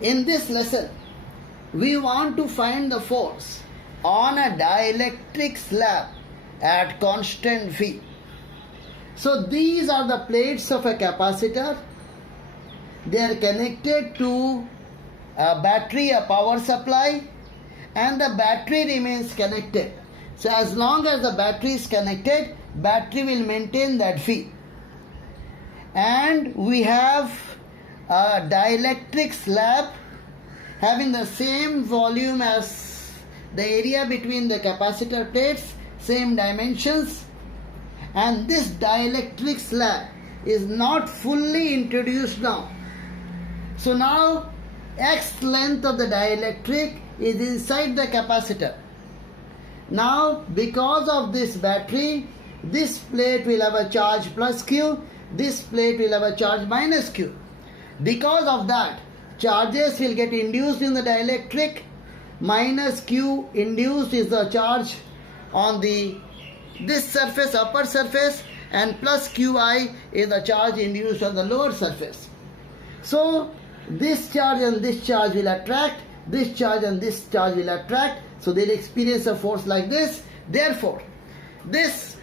In this lesson, we want to find the force on a dielectric slab at constant V. So these are the plates of a capacitor. They are connected to a battery, a power supply, and the battery remains connected. So as long as the battery is connected, battery will maintain that V. And we have a dielectric slab having the same volume as the area between the capacitor plates, same dimensions, and this dielectric slab is not fully introduced now. So now X length of the dielectric is inside the capacitor. Now because of this battery, this plate will have a charge plus Q, this plate will have a charge minus Q. Because of that, charges will get induced in the dielectric. Minus Q induced is the charge on this surface, upper surface, and plus Qi is the charge induced on the lower surface. So this charge and this charge will attract, this charge and this charge will attract, so they'll experience a force like this. Therefore, this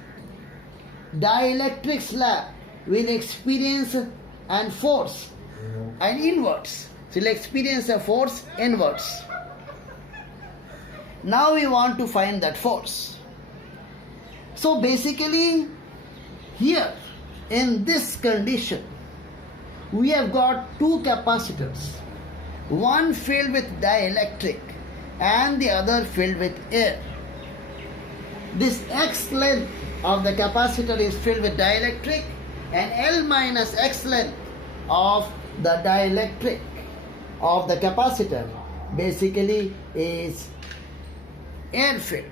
dielectric slab will experience an force and inwards. So we'll experience a force inwards. Now we want to find that force. So basically here in this condition we have got two capacitors, one filled with dielectric and the other filled with air. This X length of the capacitor is filled with dielectric and L minus X length of the dielectric of the capacitor basically is air filled.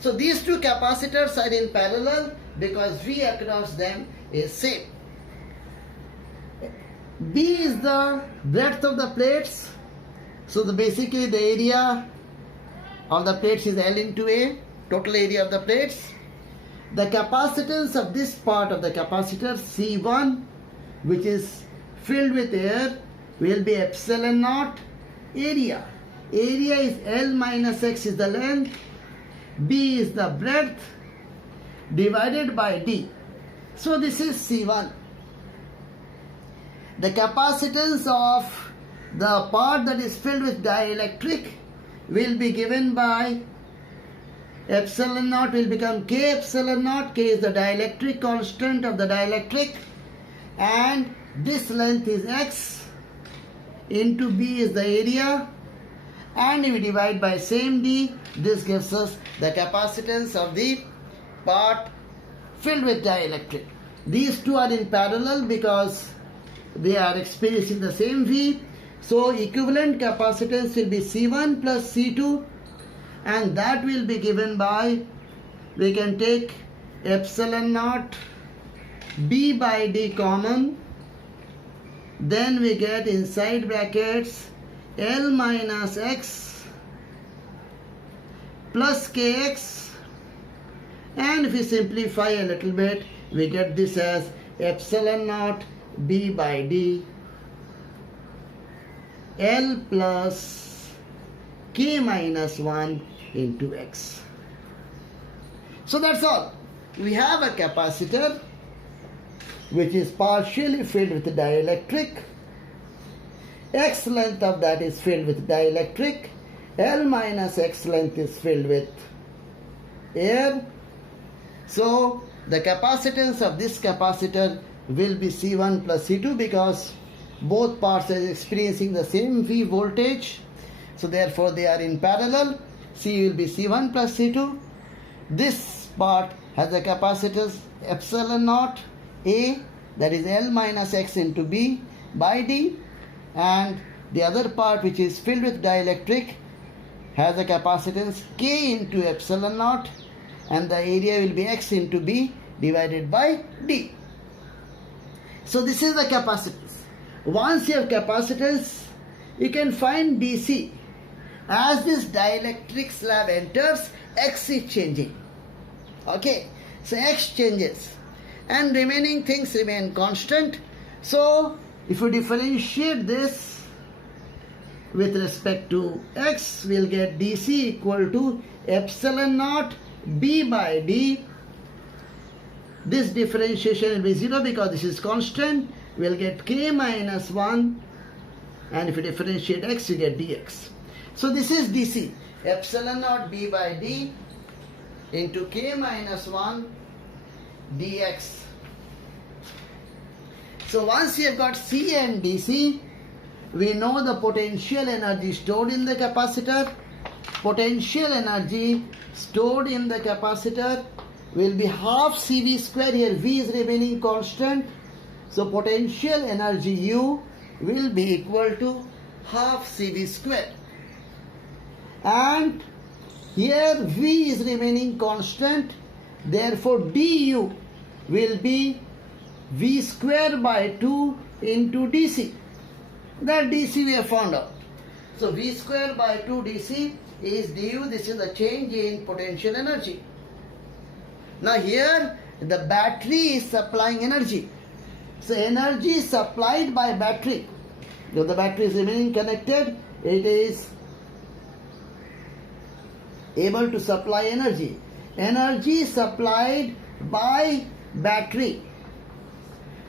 So these two capacitors are in parallel because V across them is same. B is the breadth of the plates. So basically the area of the plates is L into A, total area of the plates. The capacitance of this part of the capacitor C1, which is filled with air, will be epsilon naught. Area is L minus X is the length, B is the breadth, divided by D. So this is C1. The capacitance of the part that is filled with dielectric will be given by epsilon naught will become K epsilon naught. K is the dielectric constant of the dielectric, and this length is X into B is the area, and if we divide by same D, this gives us the capacitance of the part filled with dielectric. These two are in parallel because they are experiencing the same V. So equivalent capacitance will be C1 plus C2, and that will be given by, we can take epsilon naught B by D common, then we get inside brackets L minus X plus Kx, and if we simplify a little bit, we get this as epsilon naught B by D L plus K minus 1 into X. So that's all. We have a capacitor which is partially filled with dielectric. X length of that is filled with dielectric. L minus X length is filled with air. So the capacitance of this capacitor will be C1 plus C2 because both parts are experiencing the same V voltage. So therefore they are in parallel. C will be C1 plus C2. This part has a capacitance epsilon naught A, that is L minus X into B by D, and the other part which is filled with dielectric has a capacitance K into epsilon naught, and the area will be X into B divided by D. So this is the capacitance. Once you have capacitance, you can find DC. As this dielectric slab enters, X is changing. Okay, so X changes and remaining things remain constant. So if you differentiate this, with respect to x, we'll get dc equal to epsilon naught b by d. This differentiation will be 0 because this is constant. We'll get k minus 1, and if you differentiate x, you get dx. So this is dc, epsilon naught b by d into k minus 1 dx. So once you have got c and dc, we know the potential energy stored in the capacitor. Potential energy stored in the capacitor will be half CV square. Here V is remaining constant. So potential energy U will be equal to half CV square. And here V is remaining constant. Therefore du will be V square by 2 into dc. That dc we have found out. So V square by 2 dc is du. This is the change in potential energy. Now here the battery is supplying energy. So energy supplied by battery. If the battery is remaining connected, it is able to supply energy. Energy supplied by battery.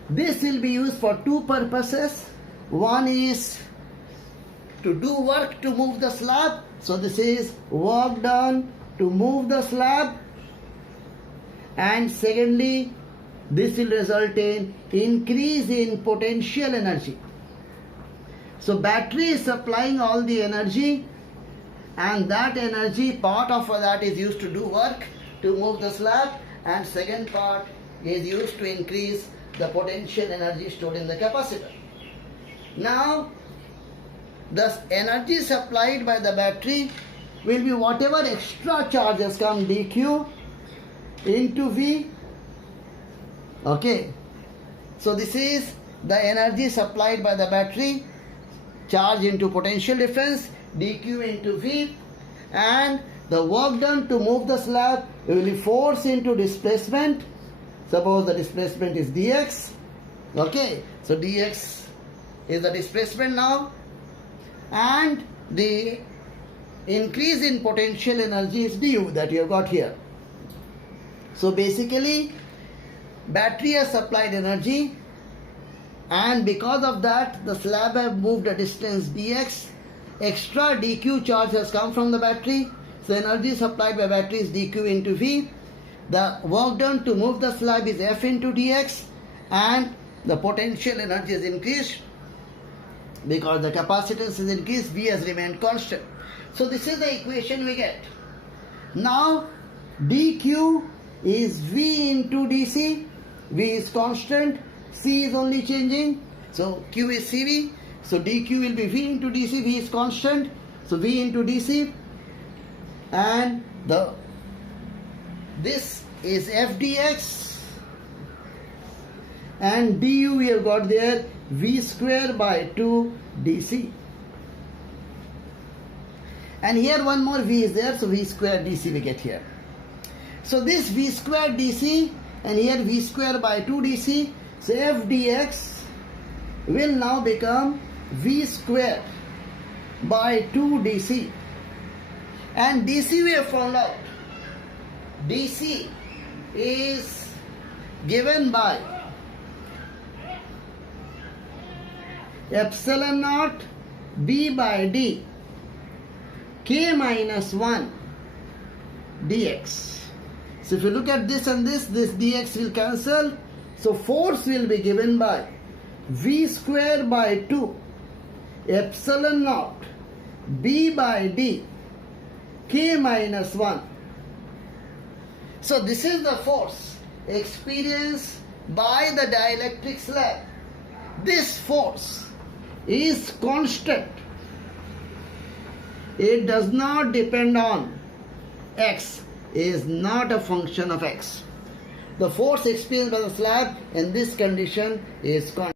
This will be used for two purposes. One is to do work to move the slab. So this is work done to move the slab. And secondly, this will result in increase in potential energy. So battery is supplying all the energy, and that energy, part of that is used to do work to move the slab, and second part is used to increase the potential energy stored in the capacitor. Now the energy supplied by the battery will be whatever extra charges come dq into V. Okay, so this is the energy supplied by the battery, charge into potential difference, dq into V, and the work done to move the slab will be force into displacement. Suppose the displacement is dx. Okay, so dx is the displacement now, and the increase in potential energy is du that you have got here. So basically battery has supplied energy, and because of that the slab have moved a distance dx. Extra dq charge has come from the battery. So energy supplied by battery is dq into V. The work done to move the slab is F into dx, and the potential energy is increased because the capacitance is increased, V has remained constant. So this is the equation we get. Now dq is V into dc. V is constant, C is only changing, so Q is CV. So dq will be V into dc. V is constant, so V into dc, and this is F dx, and du we have got there V square by 2 dc, and here one more V is there, so V square dc we get here. So this V square dc and here V square by 2 dc, so F dx will now become V square by 2 dc, and dc we have found out. dc is given by epsilon naught b by d k minus 1 dx. So if you look at this and this dx will cancel. So force will be given by V square by 2 epsilon naught b by d k minus 1. So this is the force experienced by the dielectric slab. This force is constant. It does not depend on x, is not a function of x. The force experienced by the slab in this condition is constant.